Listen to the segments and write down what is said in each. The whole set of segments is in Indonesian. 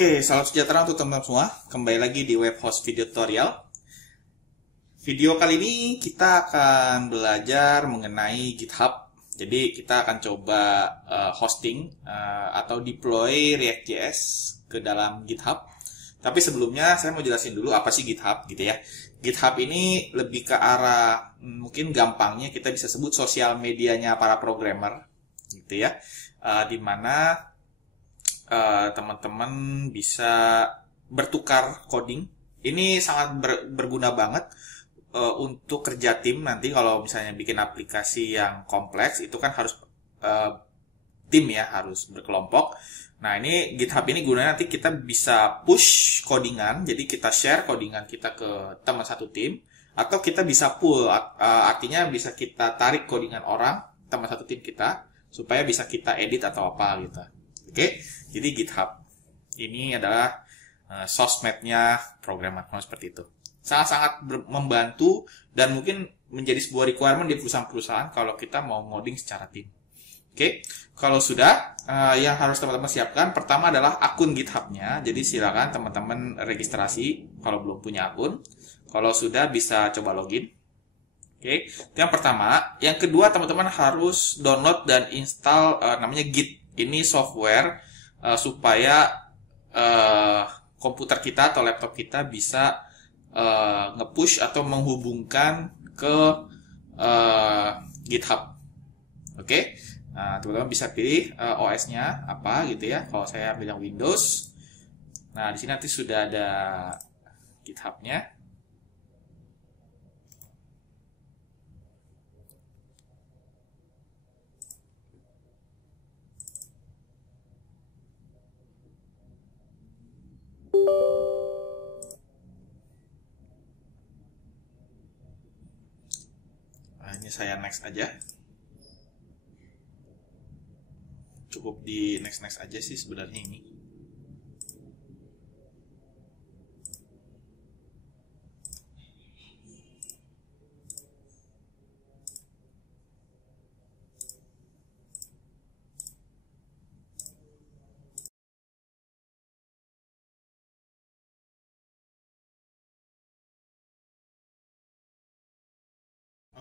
Oke, salam sejahtera untuk teman-teman semua. Kembali lagi di web host video tutorial. Video kali ini kita akan belajar mengenai GitHub. Jadi kita akan coba hosting atau deploy React.js ke dalam GitHub. Tapi sebelumnya saya mau jelasin dulu apa sih GitHub gitu ya. GitHub ini lebih ke arah mungkin gampangnya kita bisa sebut sosial medianya para programmer gitu ya. Dimana teman-teman bisa bertukar coding. Ini sangat berguna banget untuk kerja tim. Nanti kalau misalnya bikin aplikasi yang kompleks itu kan harus tim ya, harus berkelompok. Nah, ini GitHub ini gunanya nanti kita bisa push codingan, jadi kita share codingan kita ke teman satu tim, atau kita bisa pull, artinya bisa kita tarik codingan orang, teman satu tim kita, supaya bisa kita edit atau apa gitu. Oke, jadi GitHub ini adalah sosmednya programmer seperti itu. Sangat-sangat membantu dan mungkin menjadi sebuah requirement di perusahaan-perusahaan kalau kita mau ngoding secara tim. Oke, kalau sudah, yang harus teman-teman siapkan pertama adalah akun GitHub-nya. Jadi silakan teman-teman registrasi kalau belum punya akun. Kalau sudah bisa coba login. Oke, itu yang pertama. Yang kedua, teman-teman harus download dan install namanya Git. Ini software supaya komputer kita atau laptop kita bisa nge-push atau menghubungkan ke GitHub. Oke. Nah, teman-teman bisa pilih OS-nya apa gitu ya. Kalau saya bilang Windows. Nah, di sini nanti sudah ada GitHub-nya. Nah, ini saya next aja. Cukup di next aja sih sebenarnya ini.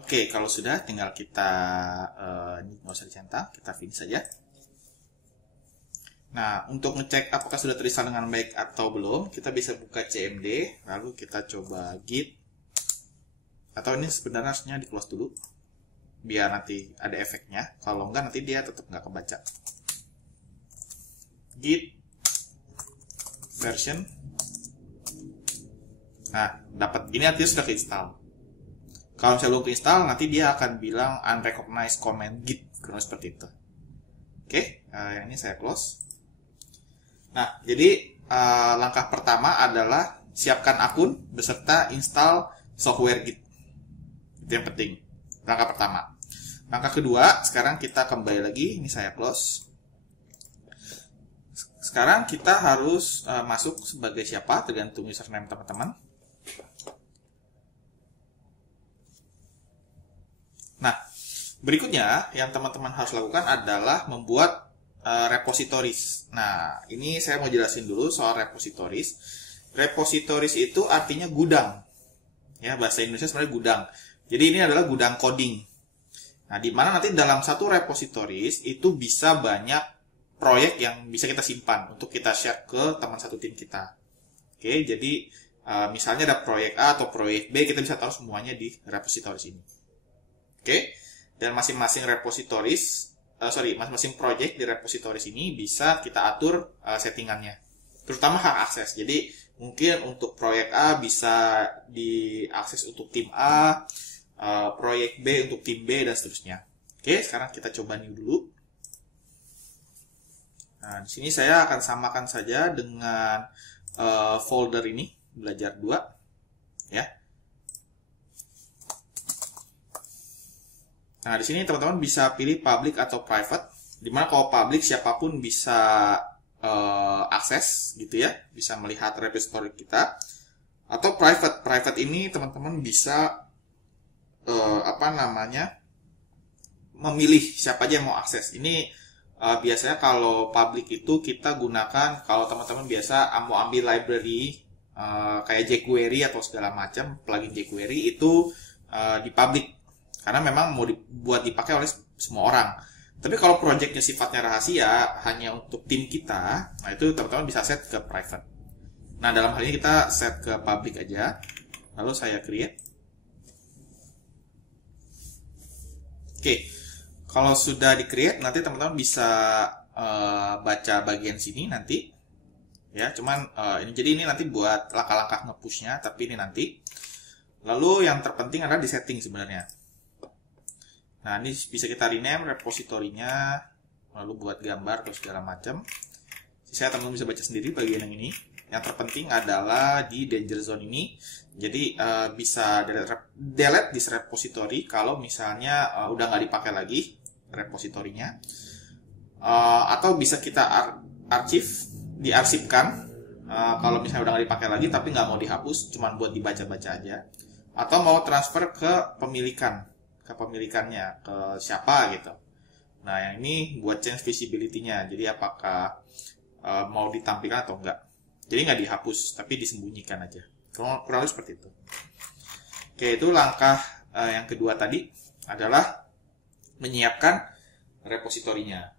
Oke, kalau sudah tinggal kita ini nggak usah dicentang, kita finish saja. Nah, untuk ngecek apakah sudah terinstall dengan baik atau belum, kita bisa buka cmd, lalu kita coba git. Atau ini sebenarnya harusnya di close dulu, biar nanti ada efeknya. Kalau enggak, nanti dia tetap nggak kebaca. Git version. Nah, dapat ini artinya sudah keinstall. Kalau misalnya belum keinstall, nanti dia akan bilang unrecognized command git, kurang seperti itu. Oke, yang ini saya close. Nah, jadi langkah pertama adalah siapkan akun beserta install software Git. Itu yang penting. Langkah pertama. Langkah kedua, sekarang kita kembali lagi. Ini saya close. Sekarang kita harus masuk sebagai siapa, tergantung username teman-teman. Nah, berikutnya yang teman-teman harus lakukan adalah membuat repositories. Nah, ini saya mau jelasin dulu soal repositories. Repositories itu artinya gudang. Ya, bahasa Indonesia sebenarnya gudang. Jadi ini adalah gudang coding. Nah, di mana nanti dalam satu repositories itu bisa banyak proyek yang bisa kita simpan untuk kita share ke teman satu tim kita. Oke, jadi misalnya ada proyek A atau proyek B, kita bisa taruh semuanya di repositories ini. Oke, dan masing-masing repositories masing-masing project di repositories ini bisa kita atur settingannya, terutama hak akses. Jadi mungkin untuk proyek A bisa diakses untuk tim A, proyek B untuk tim B, dan seterusnya. Oke, sekarang kita coba new dulu. Nah, di sini saya akan samakan saja dengan folder ini, belajar 2, ya. Nah, di sini teman-teman bisa pilih public atau private, dimana kalau public siapapun bisa akses gitu ya, bisa melihat repository kita. Atau private ini teman-teman bisa memilih siapa aja yang mau akses. Ini biasanya kalau public itu kita gunakan, kalau teman-teman biasa mau ambil library kayak jQuery atau segala macam plugin jQuery itu di public, karena memang mau buat dipakai oleh semua orang. Tapi kalau projectnya sifatnya rahasia, hanya untuk tim kita, nah itu teman-teman bisa set ke private. Nah, dalam hal ini kita set ke public aja, lalu saya create. Oke, kalau sudah di-create, nanti teman-teman bisa baca bagian sini nanti. Ya, cuman jadi ini nanti buat langkah-langkah nge-push-nya, tapi ini nanti. Lalu yang terpenting adalah di setting sebenarnya. Nah, ini bisa kita rename repositorinya, lalu buat gambar atau segala macam. Saya teman-teman bisa baca sendiri bagian yang ini. Yang terpenting adalah di danger zone ini. Jadi bisa delete this repository kalau misalnya udah nggak dipakai lagi repositorinya. Atau bisa kita diarsipkan kalau misalnya udah nggak dipakai lagi tapi nggak mau dihapus, cuma buat dibaca-baca aja. Atau mau transfer ke kepemilikannya, ke siapa gitu. Nah, yang ini buat change visibility-nya. Jadi apakah mau ditampilkan atau enggak. Jadi nggak dihapus, tapi disembunyikan aja. Kurang lebih seperti itu. Oke, itu langkah yang kedua tadi adalah menyiapkan repositorinya.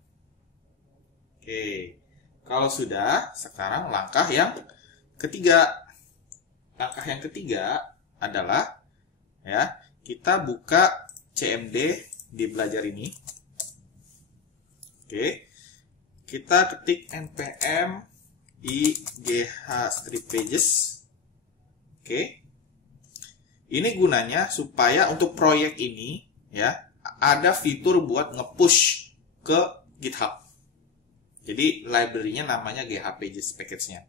Oke, kalau sudah, sekarang langkah yang ketiga. Langkah yang ketiga adalah ya kita buka CMD di belajar ini. Oke, kita ketik npm igh strip pages. Oke, ini gunanya supaya untuk proyek ini ya ada fitur buat nge-push ke GitHub. Jadi library-nya namanya gh pages package-nya.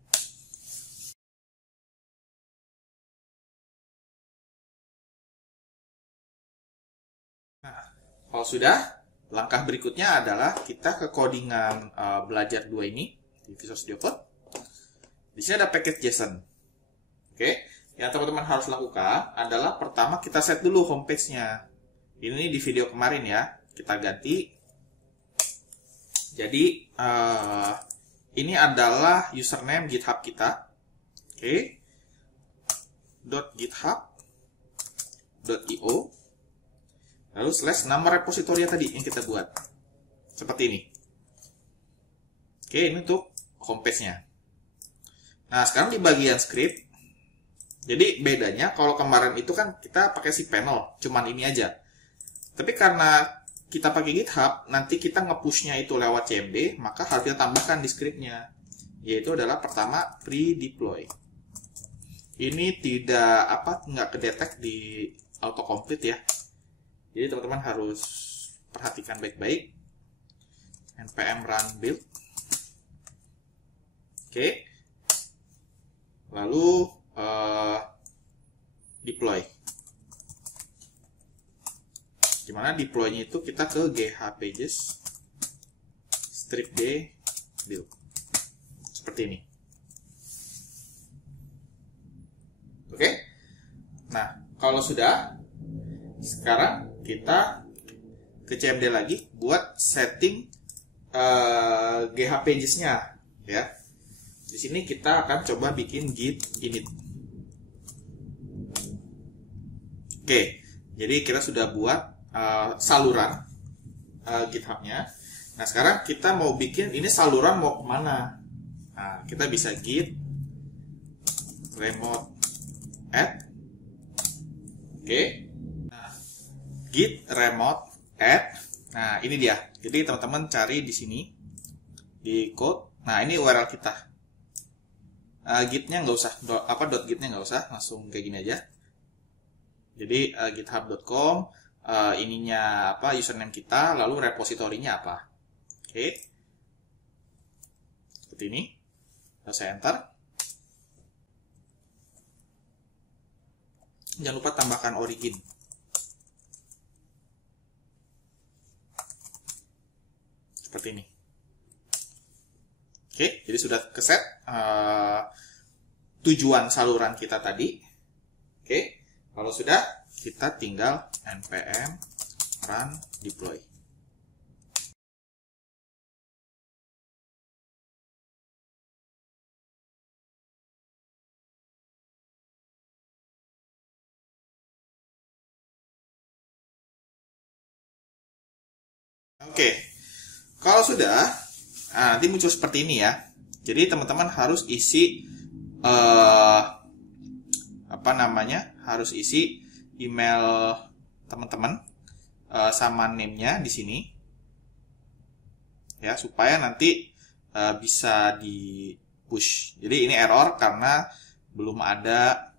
Nah, kalau sudah, langkah berikutnya adalah kita ke codingan belajar 2 ini di Visual Studio Code. Di sini ada package JSON. Oke, yang teman-teman harus lakukan adalah pertama kita set dulu homepage-nya. Ini di video kemarin ya, kita ganti. Jadi ini adalah username GitHub kita. Oke, .github.io. Lalu slash nama repositori tadi yang kita buat. Seperti ini. Oke, ini untuk homepage-nya. Nah, sekarang di bagian script. Jadi bedanya kalau kemarin itu kan kita pakai si panel, cuman ini aja. Tapi karena kita pakai GitHub, nanti kita nge-push-nya itu lewat CMD, maka harus kita tambahkan di script-nya. Yaitu adalah pertama pre-deploy. Ini nggak kedetek di autocomplete ya. Jadi teman-teman harus perhatikan baik-baik. npm run build. Oke. Lalu deploy. Dimana deploy-nya itu kita ke gh pages strip d build. Seperti ini. Oke. Nah, kalau sudah, sekarang kita ke CMD lagi buat setting gh pages-nya ya. Di sini kita akan coba bikin git init. Oke, jadi kita sudah buat saluran GitHub-nya. Nah, sekarang kita mau bikin ini saluran mau kemana? Nah, kita bisa git remote add. Oke. Nah, git remote add. Nah, ini dia. Jadi teman-teman cari di sini di code. Nah, ini URL kita. Gitnya nggak usah, .gitnya nggak usah, langsung kayak gini aja. Jadi github.com, ininya apa, username kita, lalu repositorinya apa. Oke. Seperti ini. Lalu saya enter. Jangan lupa tambahkan origin. Seperti ini. Oke, jadi sudah keset tujuan saluran kita tadi. Oke, kalau sudah, kita tinggal npm run deploy. Oke, kalau sudah, nanti muncul seperti ini ya. Jadi teman-teman harus isi harus isi email teman-teman sama name-nya di sini, ya, supaya nanti bisa di push. Jadi ini error karena belum ada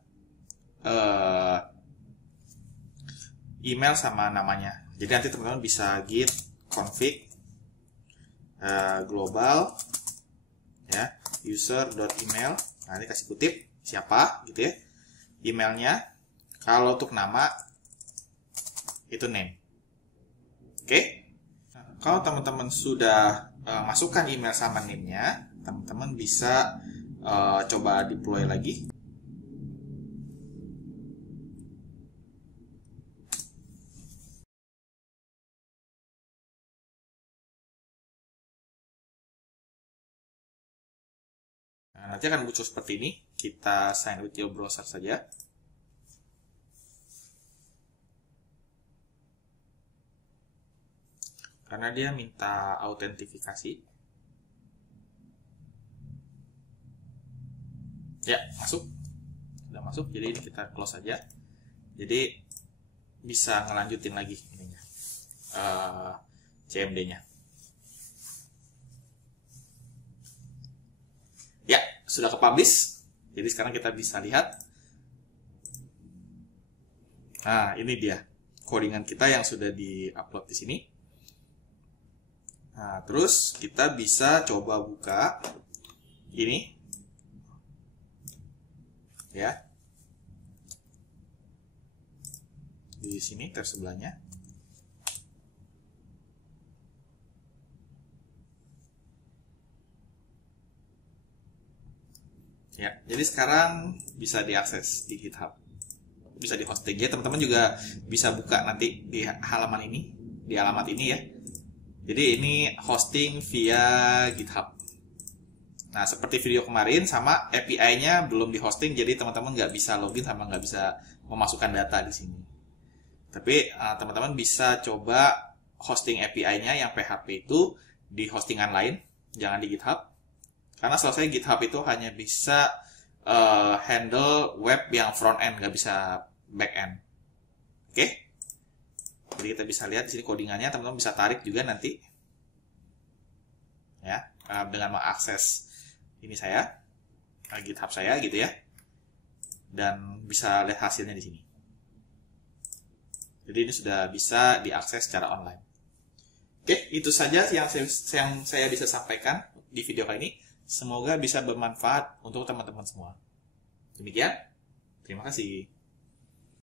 email sama namanya. Jadi nanti teman-teman bisa git config global ya user.email. Nah, ini kasih kutip siapa gitu ya emailnya. Kalau untuk nama itu name. Oke. Nah, kalau teman-teman sudah masukkan email sama name-nya, teman-teman bisa coba deploy lagi. Nah, nanti akan muncul seperti ini. Kita sign with your browser saja. Karena dia minta autentifikasi. Ya, masuk. Sudah masuk, jadi ini kita close saja. Jadi bisa ngelanjutin lagi ininya, CMD-nya. Ya, sudah ke-publish. Jadi sekarang kita bisa lihat. Nah, ini dia codingan kita yang sudah di-upload di sini. Nah, terus kita bisa coba buka ini. Ya. Di sini tab sebelahnya. Ya, jadi sekarang bisa diakses di GitHub. Bisa di hosting. Ya, teman-teman juga bisa buka nanti di halaman ini, di alamat ini ya. Jadi ini hosting via GitHub. Nah, seperti video kemarin, sama API-nya belum di hosting, jadi teman-teman nggak bisa login sama nggak bisa memasukkan data di sini. Tapi teman-teman bisa coba hosting API-nya yang PHP itu di hostingan lain, jangan di GitHub. Karena selesai GitHub itu hanya bisa handle web yang front end, nggak bisa back end. Oke? Jadi kita bisa lihat di sini codingannya, teman-teman bisa tarik juga nanti, ya, dengan mengakses ini saya, GitHub saya gitu ya, dan bisa lihat hasilnya di sini. Jadi ini sudah bisa diakses secara online. Oke, itu saja yang saya bisa sampaikan di video kali ini. Semoga bisa bermanfaat untuk teman-teman semua. Demikian, terima kasih.